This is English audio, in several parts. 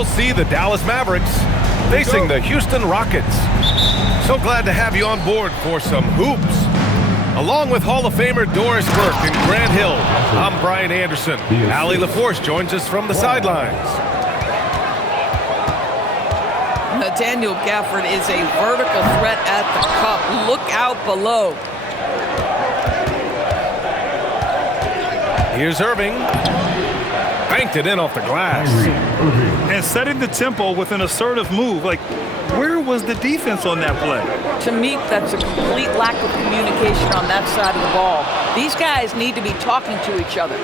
we'll see the Dallas Mavericks facing the Houston Rockets. So glad to have you on board for some hoops. Along with Hall of Famer Doris Burke and Grant Hill, I'm Brian Anderson. Allie LaForce joins us from the sidelines. Daniel Gafford is a vertical threat at the cup. Look out below. Here's Irving. Banked it in off the glass. And setting the tempo with an assertive move. Like, where was the defense on that play? To me, that's a complete lack of communication on that side of the ball. These guys need to be talking to each other.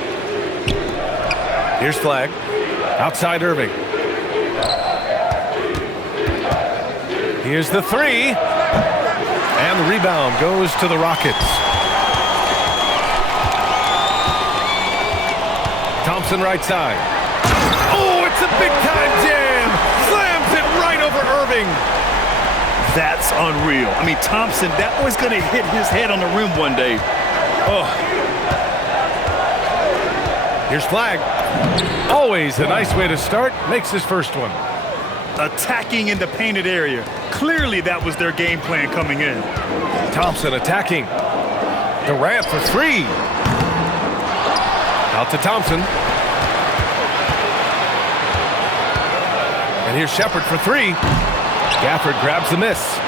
Here's Flagg. Outside Irving. Here's the three. And the rebound goes to the Rockets. Thompson right side. Oh, it's a big-time jam. Slams it right over Irving. That's unreal. I mean, Thompson, that boy's going to hit his head on the rim one day. Oh. Here's Flagg. Always a nice way to start. Makes his first one. Attacking in the painted area. Clearly that was their game plan coming in. Thompson attacking. Durant for three. Out to Thompson. And here's Shepherd for three. Gafford grabs the miss.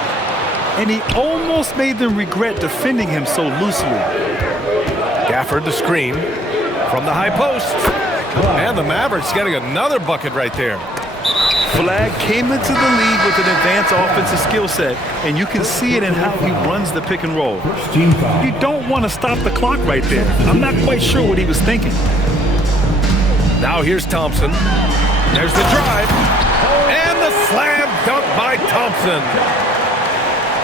And he almost made them regret defending him so loosely. Gafford the screen from the high post. And the Mavericks getting another bucket right there. Flagg came into the league with an advanced offensive skill set, and you can see it in how he runs the pick and roll. You don't want to stop the clock right there. I'm not quite sure what he was thinking. Now here's Thompson. There's the drive. And the slam dunk by Thompson.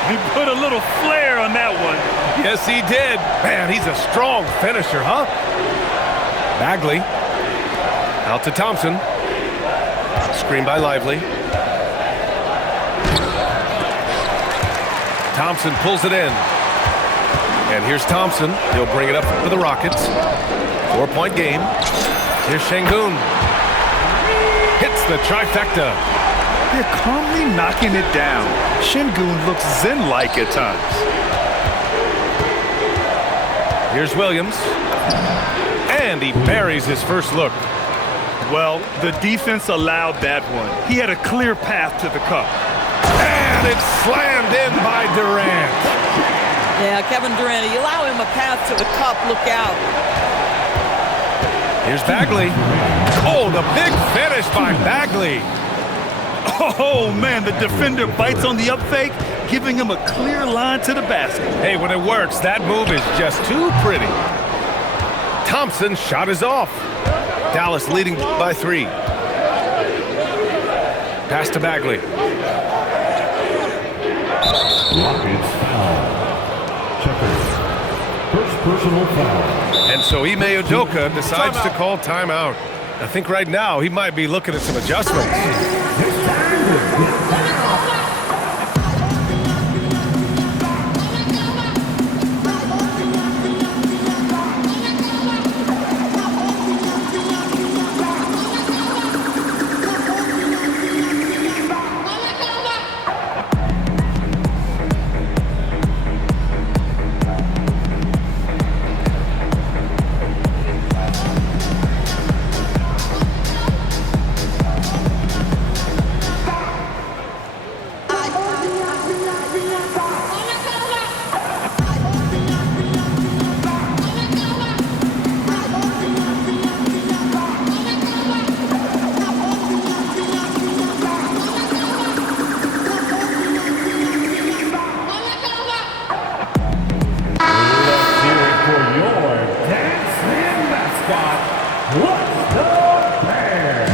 He put a little flair on that one. Yes, he did. Man, he's a strong finisher, huh? Bagley. Out to Thompson. Screen by Lively. Thompson pulls it in. And here's Thompson. He'll bring it up for the Rockets. 4-point game. Here's Şengün. Hits the trifecta. They're calmly knocking it down. Şengün looks zen-like at times. Here's Williams. And he buries his first look. Well, the defense allowed that one. He had a clear path to the cup. And it's slammed in by Durant. Yeah, Kevin Durant, you allow him a path to the cup, look out. Here's Bagley. Oh, the big finish by Bagley. Oh, man, the defender bites on the up fake, giving him a clear line to the basket. Hey, when it works, that move is just too pretty. Thompson's shot is off. Dallas leading by 3. Pass to Bagley. Rockets foul. Checkers. First personal foul. And so Ime Udoka decides to call timeout. I think right now he might be looking at some adjustments.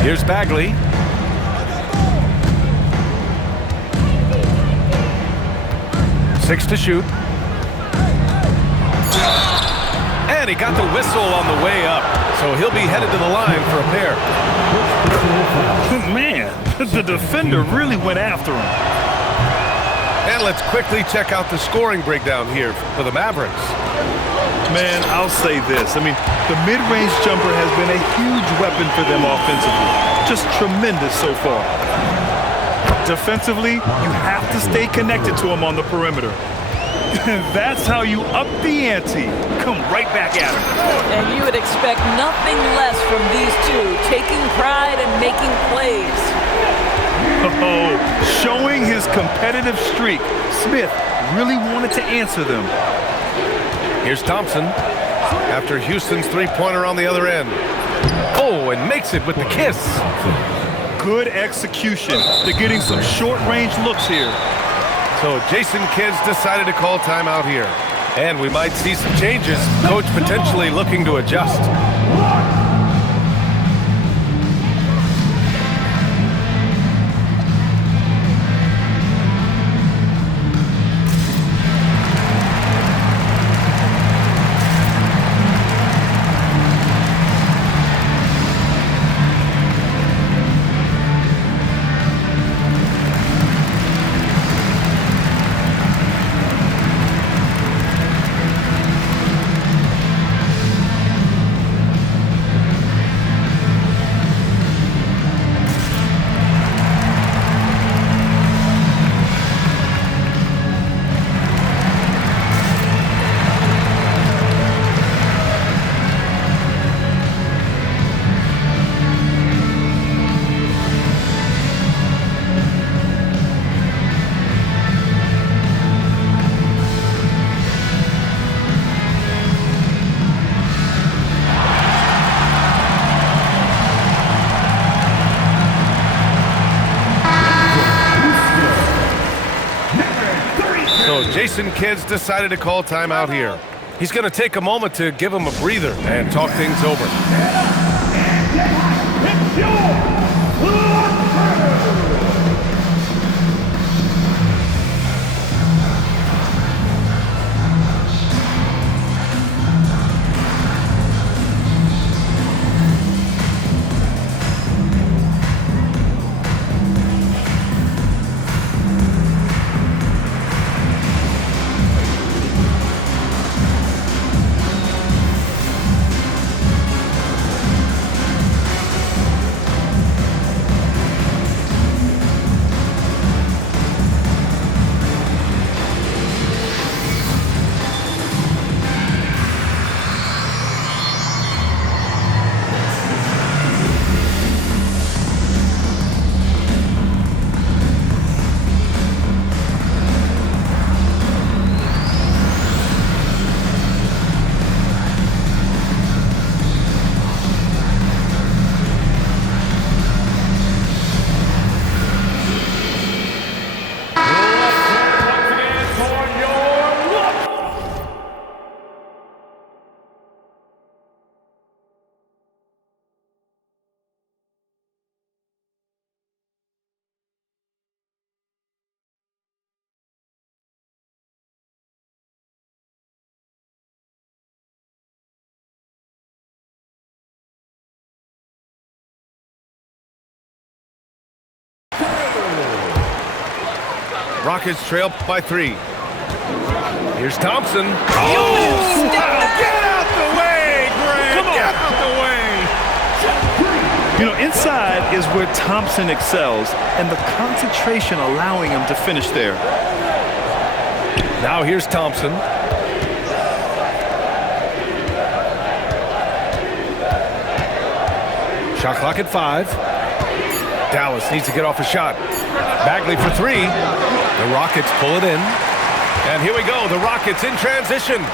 Here's Bagley. Six to shoot. And he got the whistle on the way up, so he'll be headed to the line for a pair. Man, the defender really went after him. And let's quickly check out the scoring breakdown here for the Mavericks. Man, I'll say this. I mean, the mid-range jumper has been a huge weapon for them offensively. just tremendous so far. Defensively, you have to stay connected to him on the perimeter. That's how you up the ante. Come right back at him. And you would expect nothing less from these two, taking pride and making plays. Oh, showing his competitive streak. Smith really wanted to answer them. Here's Thompson after Houston's three-pointer on the other end. Oh, and makes it with the kiss. Good execution. They're getting some short-range looks here. So Jason Kidd decided to call timeout here. And we might see some changes. Coach potentially looking to adjust. Jason Kidd decided to call timeout here. He's going to take a moment to give him a breather and talk things over. Rockets trail by 3. Here's Thompson. Oh, get out the way, Greg! Come on. Get out the way! You know, inside is where Thompson excels, and the concentration allowing him to finish there. Now here's Thompson. Shot clock at 5. Dallas needs to get off a shot. Bagley for 3. The Rockets pull it in. And here we go, the Rockets in transition.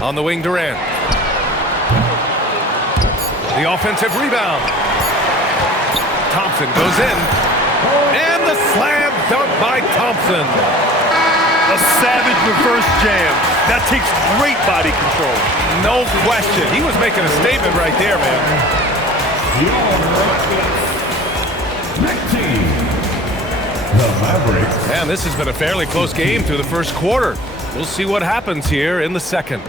On the wing, Durant. The offensive rebound. Thompson goes in. And the slam dunk by Thompson. A savage reverse jam. That takes great body control. No question. He was making a statement right there, man. Next team, the Mavericks. And this has been a fairly close game through the first quarter. We'll see what happens here in the second.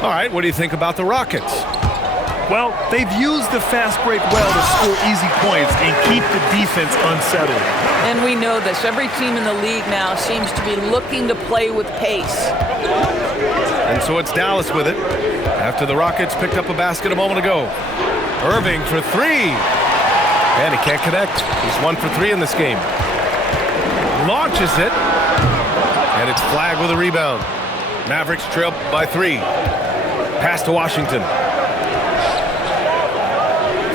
All right, what do you think about the Rockets? Well, they've used the fast break well to score easy points and keep the defense unsettled. And we know this. Every team in the league now seems to be looking to play with pace. And so it's Dallas with it after the Rockets picked up a basket a moment ago. Irving for three. And he can't connect. He's 1 for 3 in this game. Launches it. And it's Flagg with a rebound. Mavericks trail by 3. Pass to Washington.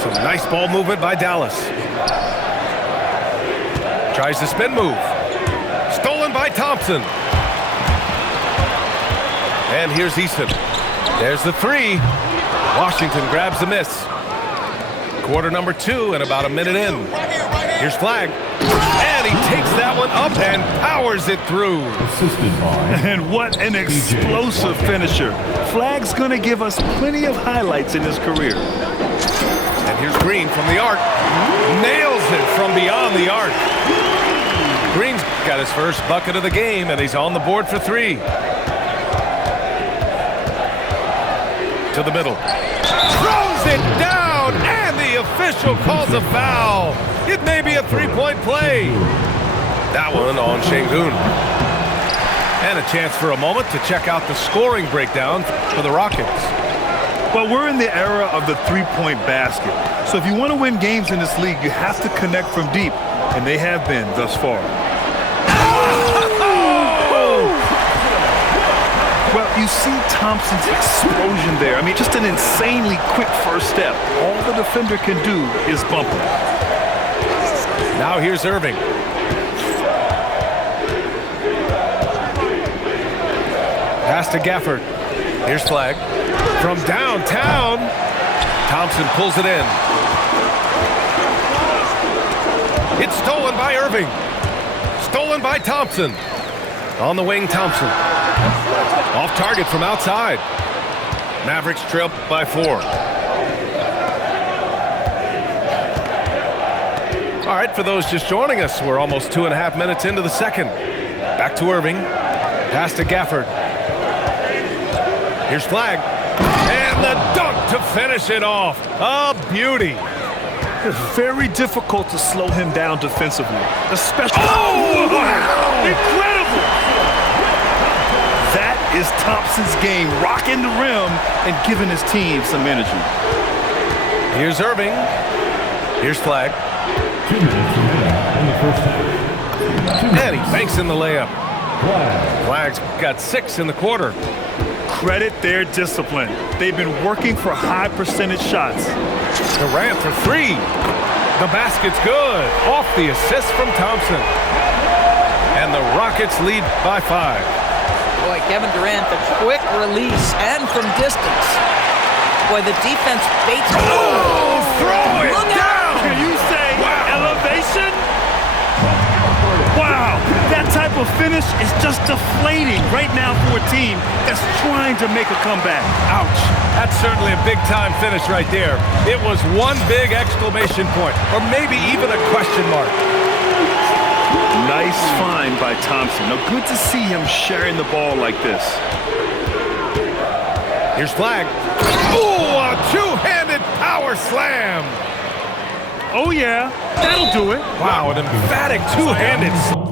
Some nice ball movement by Dallas. Tries the spin move. Stolen by Thompson. And here's Easton. There's the 3. Washington grabs the miss. Quarter number 2 and about a minute in. Here's Flagg. And he takes that one up and powers it through. Assisted by. And what an explosive finisher. Flagg's going to give us plenty of highlights in his career. And here's Green from the arc. Nails it from beyond the arc. Green's got his first bucket of the game, and he's on the board for 3. To the middle. Throws it down, and the official calls a foul. It may be a 3-point play. That one on Şengün. And a chance for a moment to check out the scoring breakdown for the Rockets. Well, we're in the era of the three-point basket. So if you want to win games in this league, you have to connect from deep, and they have been thus far. Well, you see Thompson's explosion there. I mean, just an insanely quick first step. All the defender can do is bump him. Now here's Irving. Pass to Gafford. Here's Flagg. From downtown, Thompson pulls it in. It's stolen by Irving. Stolen by Thompson. On the wing, Thompson. Off target from outside. Mavericks trail by 4. All right, for those just joining us, we're almost 2.5 minutes into the second. Back to Irving. Pass to Gafford. Here's Flagg. And the dunk to finish it off. A beauty. It's very difficult to slow him down defensively, especially. Oh, wow! Incredible! That is Thompson's game, rocking the rim and giving his team some energy. Here's Irving. Here's Flagg. 2 minutes remaining in the first half. And he banks in the layup. Flagg's got 6 in the quarter. Credit their discipline. They've been working for high percentage shots. Durant for 3. The basket's good. Off the assist from Thompson. And the Rockets lead by 5. Boy, Kevin Durant, the quick release and from distance. Boy, the defense baits. Oh, throw it Look down! out! Can you say elevation? Wow, that type of finish is just deflating right now for a team that's trying to make a comeback. Ouch. That's certainly a big-time finish right there. It was one big exclamation point, or maybe even a question mark. Nice find by Thompson. Now, good to see him sharing the ball like this. Here's Flagg. Ooh, a two-handed power slam. Oh, yeah, that'll do it. Wow, an emphatic two-handed slam.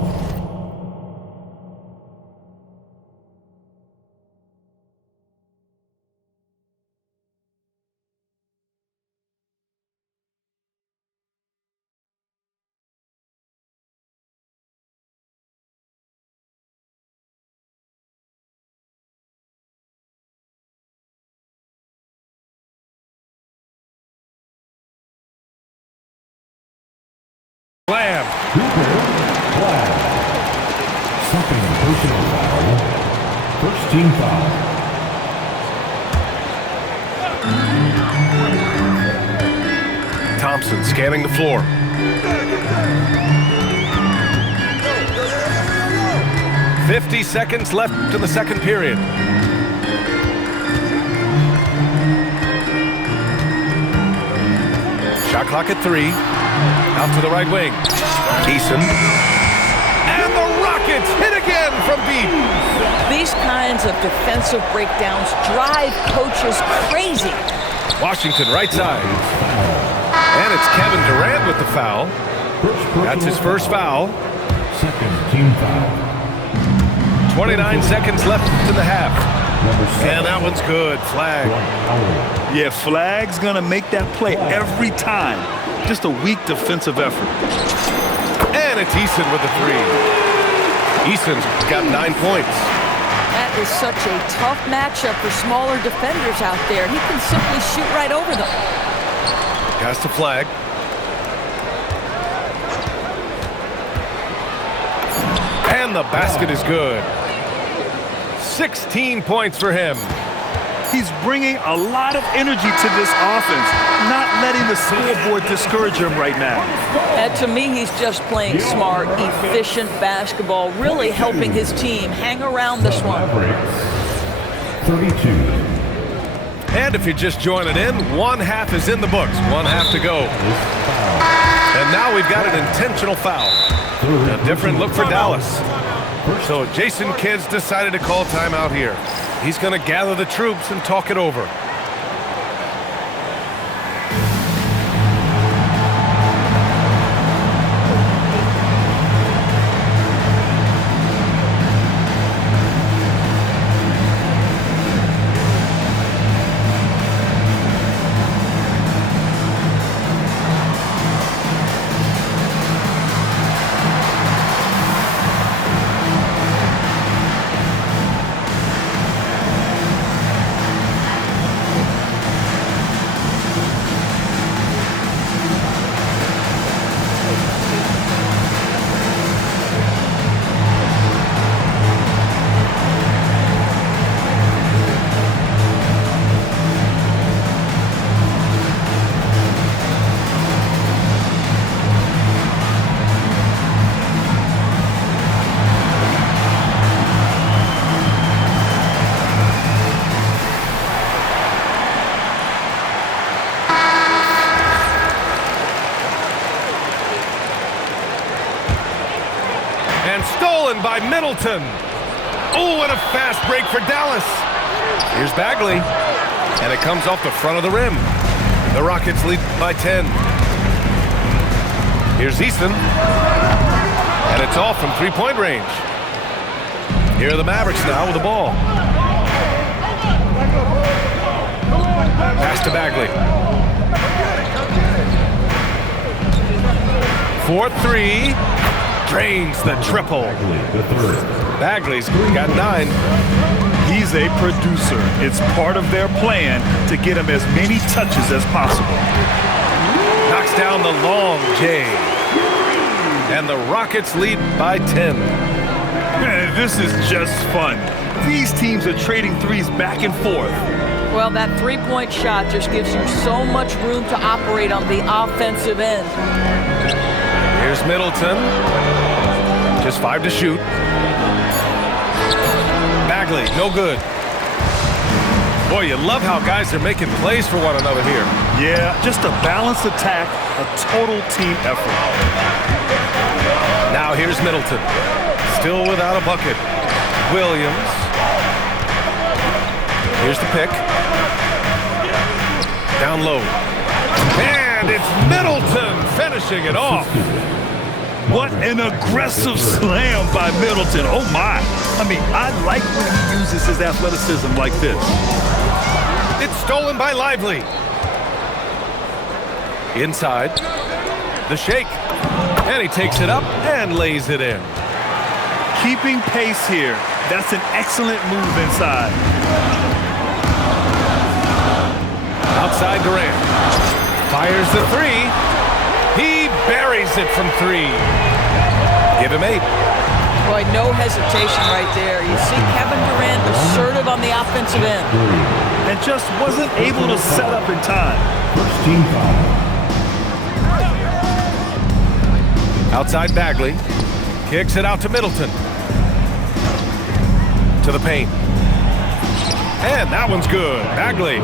Second personal foul. First team foul. Thompson scanning the floor. "50 seconds left to the second period. Shot clock at 3. Out to the right wing. Eason. And the Rockets hit again from deep. These kinds of defensive breakdowns drive coaches crazy. Washington right side. And it's Kevin Durant with the foul. That's his first foul. Second team foul. 29 seconds left in the half. And that one's good. Flag. Yeah, flag's going to make that play every time. Just a weak defensive effort. And it's Eason with the three. Eason's got 9 points. That is such a tough matchup for smaller defenders out there. He can simply shoot right over them. Has the flag. And the basket is good. 16 points for him. He's bringing a lot of energy to this offense, not letting the scoreboard discourage him right now. And to me, he's just playing smart, efficient basketball, really helping his team hang around this one. 32. And if you're just joining in, one half is in the books. One half to go. And now we've got an intentional foul. A different look for Dallas. So Jason Kidd's decided to call timeout here. He's going to gather the troops and talk it over. Stolen by Middleton. Oh, what a fast break for Dallas. Here's Bagley. And it comes off the front of the rim. The Rockets lead by 10. Here's Easton. And it's off from three-point range. Here are the Mavericks now with the ball. Pass to Bagley. 4-3. Drains the triple. Bagley's got 9. He's a producer. It's part of their plan to get him as many touches as possible. Knocks down the long J. And the Rockets lead by 10. Man, this is just fun. These teams are trading threes back and forth. Well, that three-point shot just gives you so much room to operate on the offensive end. Here's Middleton. Just 5 to shoot. Bagley, no good. Boy, you love how guys are making plays for one another here. Yeah, just a balanced attack, a total team effort. Now here's Middleton. Still without a bucket. Williams. Here's the pick. Down low. And it's Middleton finishing it off. What an aggressive slam by Middleton. Oh, my. I mean, I like when he uses his athleticism like this. It's stolen by Lively. Inside. The shake. And he takes it up and lays it in. Keeping pace here. That's an excellent move inside. Outside Durant. Fires the three. He buries it from 3. Give him 8. Boy, no hesitation right there. You see Kevin Durant assertive on the offensive end. And just wasn't able to set up in time. First team foul. Outside Bagley. Kicks it out to Middleton. To the paint. And that one's good. Bagley.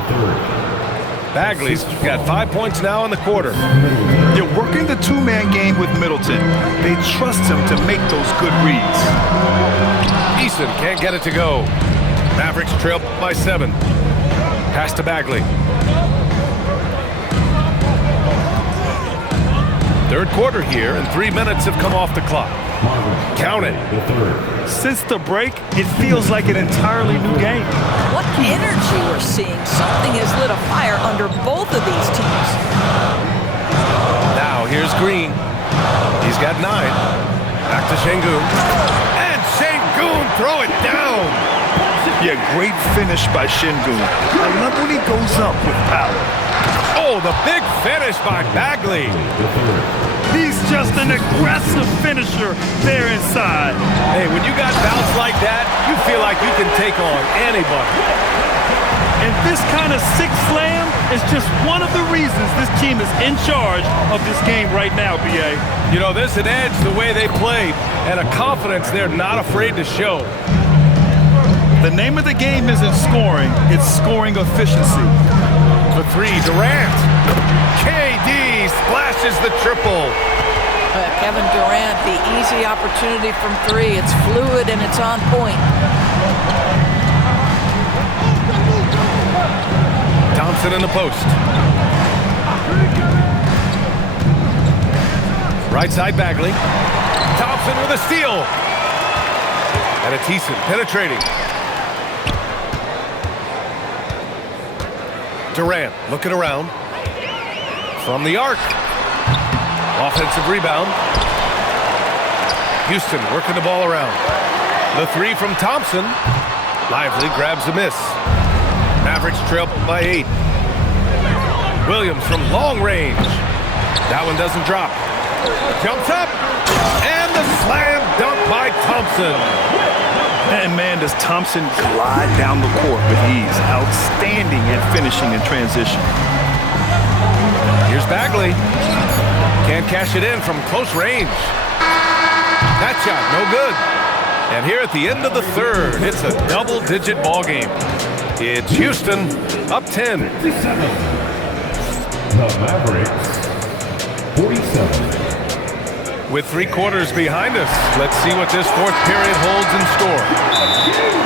Bagley's got 5 points now in the quarter. You're working the two-man game with Middleton. They trust him to make those good reads. Eason can't get it to go. Mavericks trail by 7. Pass to Bagley. Third quarter here, and 3 minutes have come off the clock. Count it. The third. Since the break, it feels like an entirely new game. What energy we're seeing. Something has lit a fire under both of these teams. Now, here's Green. He's got 9. Back to Şengün. And Şengün throw it down. Yeah, great finish by Şengün. I love when he goes up with power. Oh, the big finish by Bagley. He's just an aggressive finisher there inside. Hey, when you got bouts like that, you feel like you can take on anybody. And this kind of sick slam is just one of the reasons this team is in charge of this game right now, B.A. You know, there's an edge the way they play and a confidence they're not afraid to show. The name of the game isn't scoring, it's scoring efficiency. For 3, Durant. KD splashes the triple. Kevin Durant, the easy opportunity from 3. It's fluid and it's on point. Thompson in the post. Right side Bagley. Thompson with a steal. And it's Eason penetrating. Durant looking around. From the arc. Offensive rebound. Houston working the ball around. The 3 from Thompson. Lively grabs a miss. Mavericks trail by 8. Williams from long range. That one doesn't drop. Jumps up. And the slam dunk by Thompson. And man, does Thompson glide down the court with ease. Outstanding at finishing in transition. Here's Bagley. Can't cash it in from close range. That shot, no good. And here at the end of the third, it's a double-digit ball game. It's Houston up 10. The Mavericks, 47. With 3 quarters behind us, let's see what this fourth period holds in store.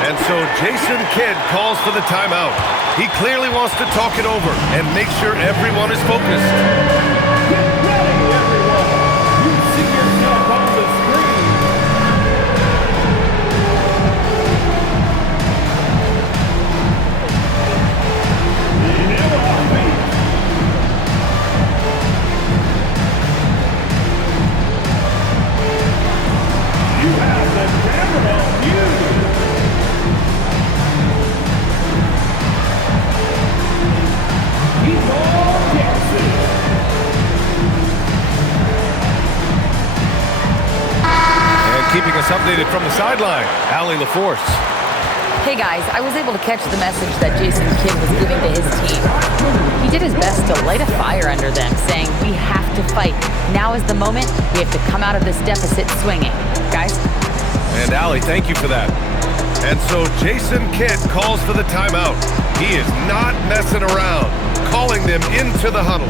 And so Jason Kidd calls for the timeout. He clearly wants to talk it over and make sure everyone is focused. Keeping us updated from the sideline, Allie LaForce. Hey guys, I was able to catch the message that Jason Kidd was giving to his team. He did his best to light a fire under them, saying, we have to fight. Now is the moment. We have to come out of this deficit swinging. Guys? And Allie, thank you for that. And so Jason Kidd calls for the timeout. He is not messing around, calling them into the huddle.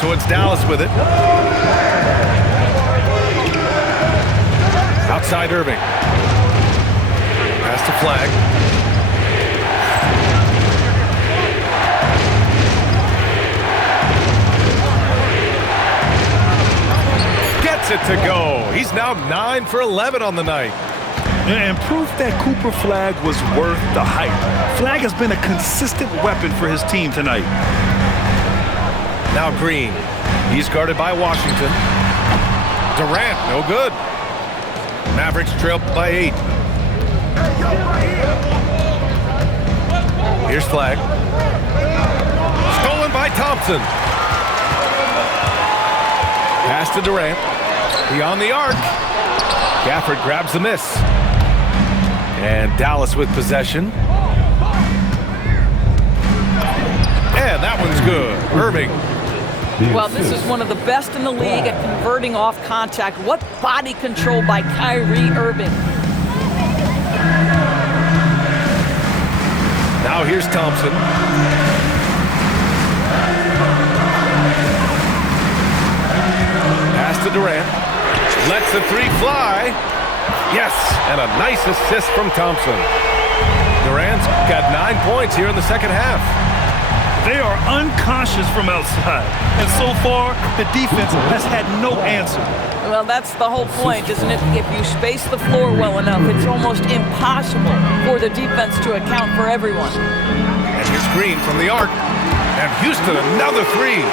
So it's Dallas with it. Outside Irving. Pass to Flag. Gets it to go. He's now 9 for 11 on the night. And proof that Cooper Flag was worth the hype. Flag has been a consistent weapon for his team tonight. Now Green. He's guarded by Washington. Durant, no good. Mavericks trail by 8. Here's Flag. Stolen by Thompson. Pass to Durant. Beyond the arc. Gafford grabs the miss. And Dallas with possession. And that one's good. Irving. Well, this is one of the best in the league at converting off contact. What body control by Kyrie Irving. Now here's Thompson. Pass to Durant. Lets the three fly. Yes, and a nice assist from Thompson. Durant's got 9 points here in the second half. They are unconscious from outside, and so far, the defense has had no answer. Well, that's the whole point, isn't it? If you space the floor well enough, it's almost impossible for the defense to account for everyone. And here's Green from the arc. And Houston, another three.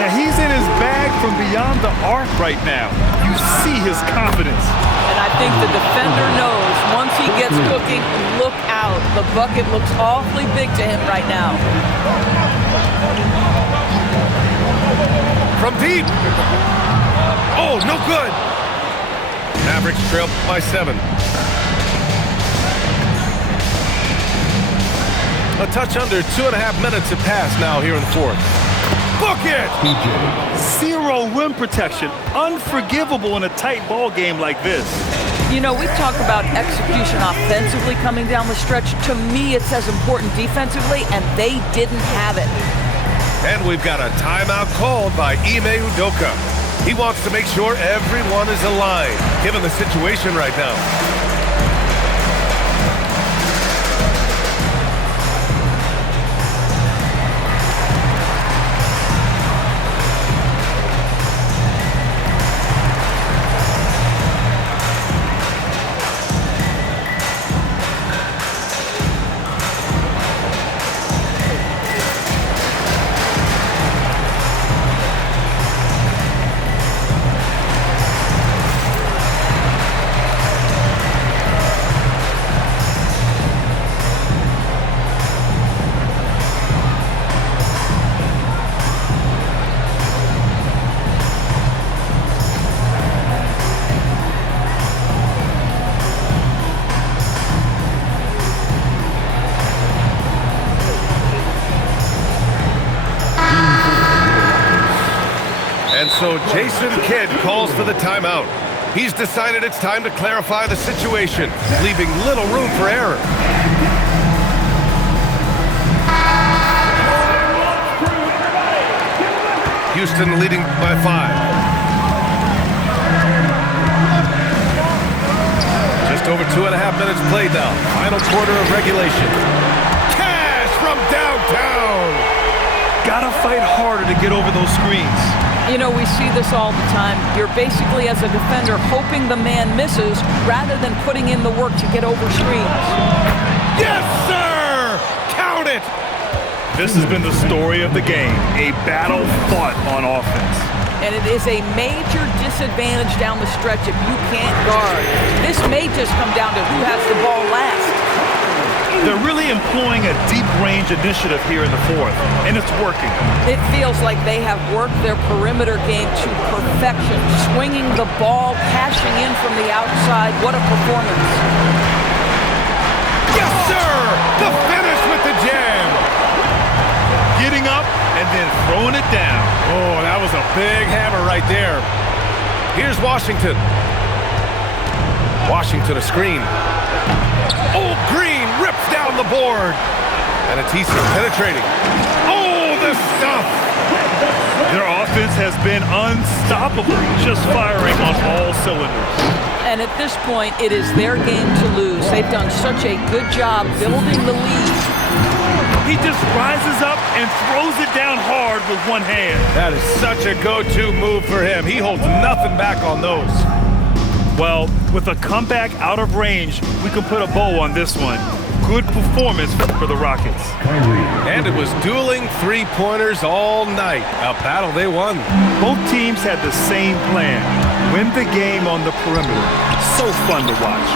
Now, he's in his bag from beyond the arc right now. You see his confidence. And I think the defender knows once he gets cooking, look out. The bucket looks awfully big to him right now. From deep. Oh, no good. Mavericks trail by 7. A touch under 2.5 minutes have passed now here in the fourth. Book it! Zero rim protection. Unforgivable in a tight ball game like this. You know, we talk about execution offensively coming down the stretch. To me, it's as important defensively, and they didn't have it. And we've got a timeout called by Ime Udoka. He wants to make sure everyone is aligned, given the situation right now. And so Jason Kidd calls for the timeout. He's decided it's time to clarify the situation, leaving little room for error. Houston leading by 5. Just over 2.5 minutes played now. Final quarter of regulation. Cash from downtown. Gotta fight harder to get over those screens. You know, we see this all the time. You're basically, as a defender, hoping the man misses rather than putting in the work to get over screens. Yes, sir! Count it! This has been the story of the game, a battle fought on offense. And it is a major disadvantage down the stretch if you can't guard. This may just come down to who has the ball last. They're really employing a deep-range initiative here in the fourth, and it's working. It feels like they have worked their perimeter game to perfection, swinging the ball, cashing in from the outside. What a performance. Yes, sir! The finish with the jam! Getting up and then throwing it down. Oh, that was a big hammer right there. Here's Washington. Washington a screen. Oh, Green rips down the board. And Atisa penetrating. Oh, the stuff! Their offense has been unstoppable, just firing on all cylinders. And at this point, it is their game to lose. They've done such a good job building the lead. He just rises up and throws it down hard with one hand. That is such a go-to move for him. He holds nothing back on those. Well, with a comeback out of range, we can put a bow on this one. Good performance for the Rockets. And it was dueling three-pointers all night. A battle they won. Both teams had the same plan. Win the game on the perimeter. So fun to watch.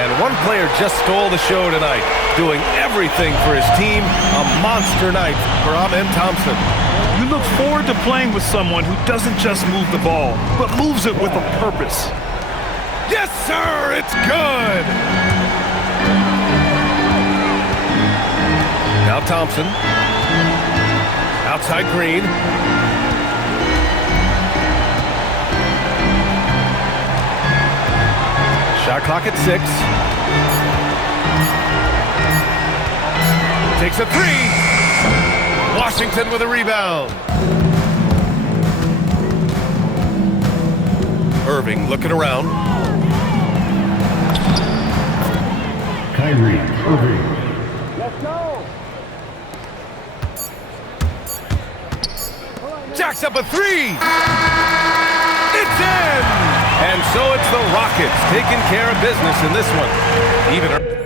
And one player just stole the show tonight, doing everything for his team. A monster night for Amen Thompson. You look forward to playing with someone who doesn't just move the ball, but moves it with a purpose. Yes, sir! It's good! Now Thompson. Outside Green. Shot clock at 6. Takes a 3. Washington with a rebound. Irving looking around. Kyrie Irving. Jacks up a 3. It's in. And so it's the Rockets taking care of business in this one. Even